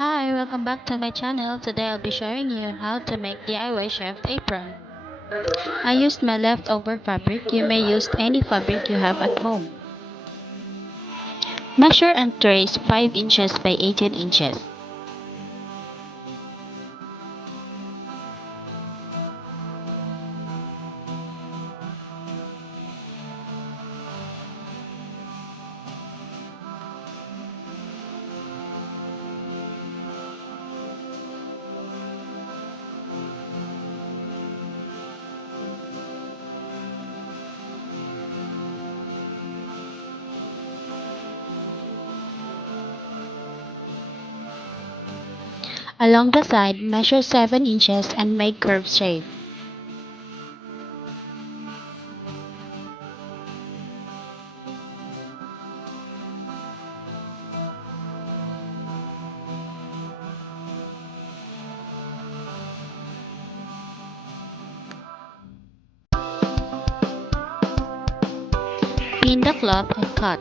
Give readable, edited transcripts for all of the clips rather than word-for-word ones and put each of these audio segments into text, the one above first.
Hi, welcome back to my channel. Today I'll be showing you how to make DIY chef apron. I used my leftover fabric. You may use any fabric you have at home. Measure and trace 5 inches by 18 inches. Along the side, measure 7 inches and make curved shape. Pin the cloth and cut.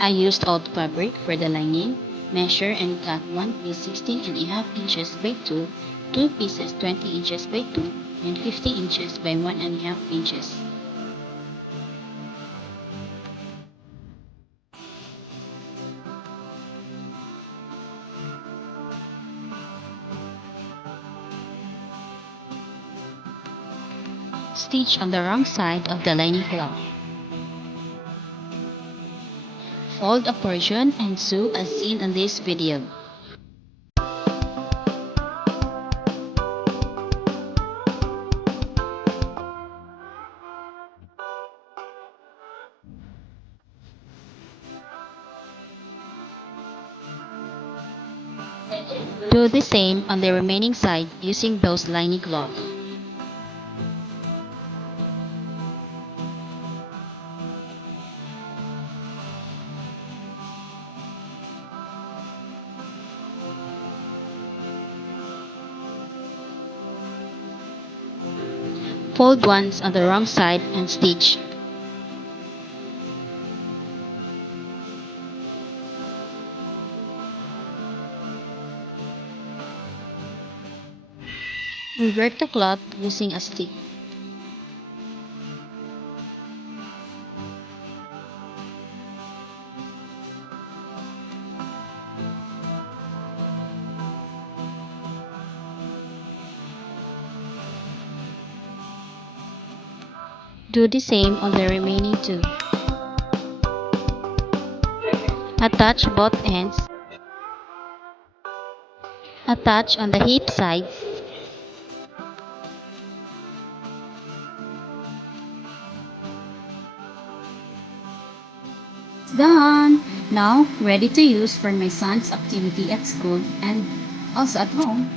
I used old fabric for the lining. Measure and cut one piece 16.5 inches by 2 pieces 20 inches by 2, and 50 inches by 1.5 inches. Stitch on the wrong side of the lining cloth. Fold a portion and sew as seen in this video. Do the same on the remaining side using those lining cloth. Fold once on the wrong side and stitch. Invert the cloth using a stick. Do the same on the remaining two. Attach both ends. Attach on the hip sides. It's done! Now, ready to use for my son's activity at school and also at home.